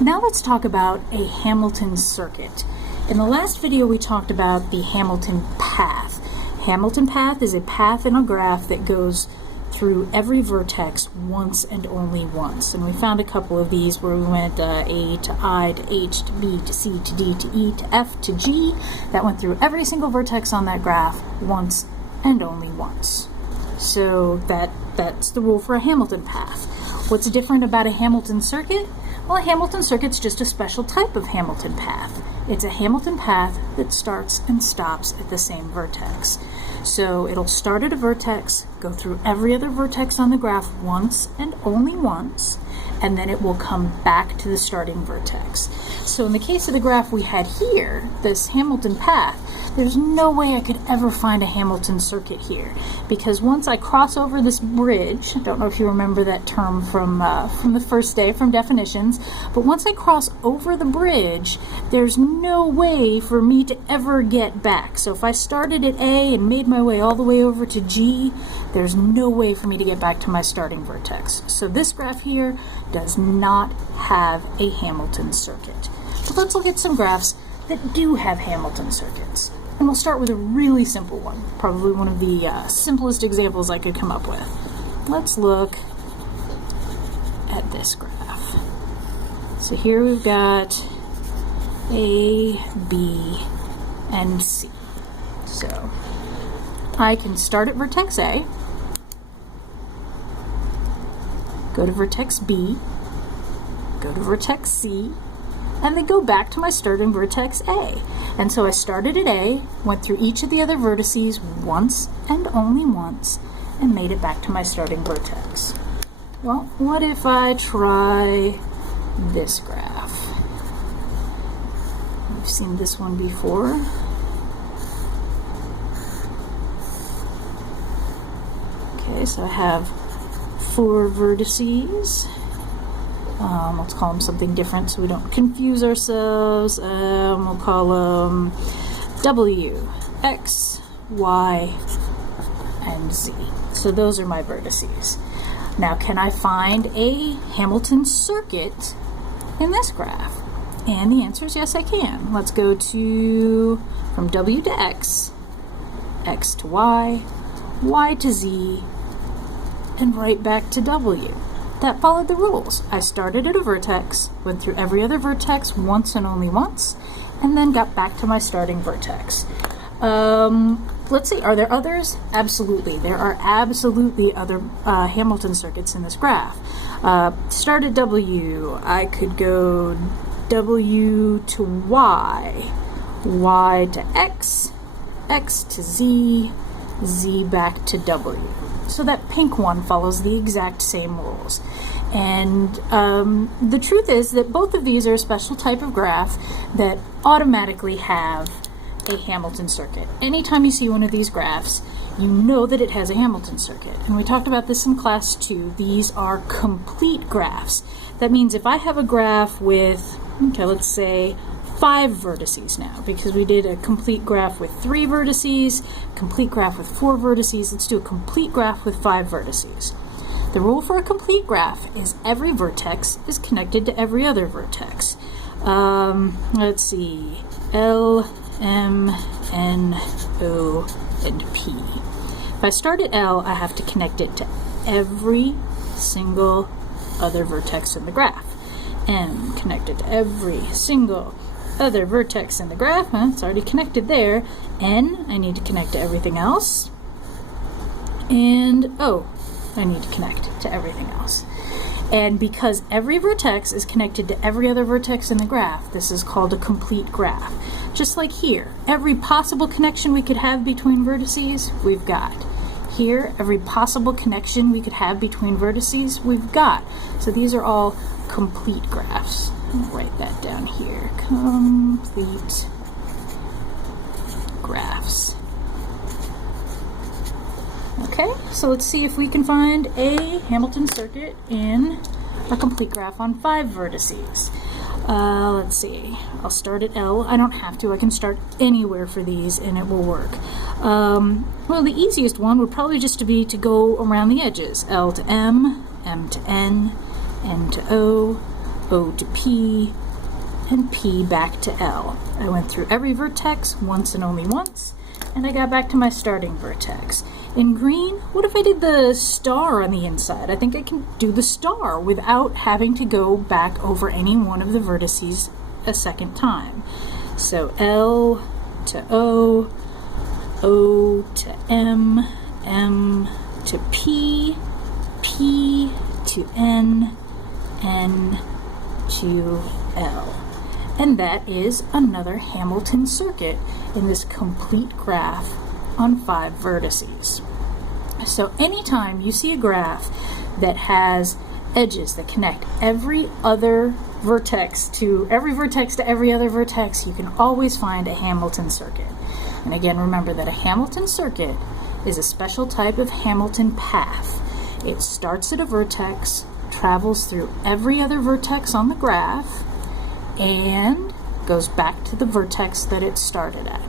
Now let's talk about a Hamilton circuit. In the last video we talked about the Hamilton path. Hamilton path is a path in a graph that goes through every vertex once and only once. And we found a couple of these where we went A to I to H to B to C to D to E to F to G. That went through every single vertex on that graph once and only once. So that's the rule for a Hamilton path. What's different about a Hamilton circuit? Well, a Hamilton circuit's just a special type of Hamilton path. It's a Hamilton path that starts and stops at the same vertex. So it'll start at a vertex, go through every other vertex on the graph once and only once, and then it will come back to the starting vertex. So in the case of the graph we had here, this Hamilton path, there's no way I could ever find a Hamilton circuit here, because once I cross over this bridge, I don't know if you remember that term from the first day from definitions, but once I cross over the bridge, there's no way for me to ever get back. So if I started at A and made my way all the way over to G, there's no way for me to get back to my starting vertex. So this graph here does not have a Hamilton circuit. But let's look at some graphs that do have Hamilton circuits. And we'll start with a really simple one, probably one of the simplest examples I could come up with. Let's look at this graph. So here we've got A, B, and C. So I can start at vertex A, go to vertex B, go to vertex C, and then go back to my starting vertex A. And so I started at A, went through each of the other vertices once and only once, and made it back to my starting vertex. Well, what if I try this graph? We've seen this one before. Okay, so I have 4 vertices. Let's call them something different so we don't confuse ourselves. We'll call them W, X, Y, and Z. So those are my vertices. Now, can I find a Hamilton circuit in this graph? And the answer is yes, I can. Let's go from W to X, X to Y, Y to Z, and right back to W. That followed the rules. I started at a vertex, went through every other vertex once and only once, and then got back to my starting vertex. Let's see, are there others? Absolutely. There are absolutely other Hamilton circuits in this graph. Start at W. I could go W to Y, Y to X, X to Z, Z back to W. So that pink one follows the exact same rules. And the truth is that both of these are a special type of graph that automatically have a Hamilton circuit. Anytime you see one of these graphs, you know that it has a Hamilton circuit. And we talked about this in class 2. These are complete graphs. That means if I have a graph with, okay, let's say 5 vertices now, because we did a complete graph with 3 vertices, complete graph with 4 vertices. Let's do a complete graph with 5 vertices. The rule for a complete graph is every vertex is connected to every other vertex. Let's see, L, M, N, O, and P. If I start at L, I have to connect it to every single other vertex in the graph. M, connected to every single other vertex in the graph. It's already connected there. N, I need to connect to everything else. And O, I need to connect to everything else. And because every vertex is connected to every other vertex in the graph, this is called a complete graph. Just like here, every possible connection we could have between vertices, we've got. Here, every possible connection we could have between vertices, we've got. So these are all complete graphs. I'll write that down here. Complete graphs. Okay, so let's see if we can find a Hamilton circuit in a complete graph on 5 vertices. Let's see, I'll start at L. I don't have to, I can start anywhere for these and it will work. Well, the easiest one would probably just be to go around the edges. L to M, M to N, N to O, O to P, and P back to L. I went through every vertex once and only once, and I got back to my starting vertex. In green, what if I did the star on the inside? I think I can do the star without having to go back over any one of the vertices a second time. So L to O, O to M, M to P, P to N, N to L. And that is another Hamilton circuit in this complete graph on 5 vertices. So anytime you see a graph that has edges that connect every other vertex to every other vertex, you can always find a Hamilton circuit. And again, remember that a Hamilton circuit is a special type of Hamilton path. It starts at a vertex, travels through every other vertex on the graph, and goes back to the vertex that it started at.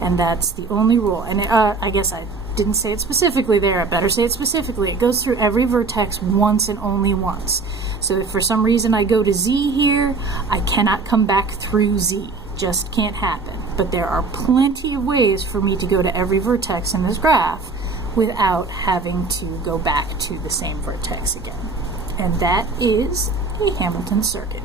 And that's the only rule. And I guess I didn't say it specifically there. I better say it specifically. It goes through every vertex once and only once. So if for some reason I go to Z here, I cannot come back through Z. Just can't happen. But there are plenty of ways for me to go to every vertex in this graph without having to go back to the same vertex again. And that is a Hamilton circuit.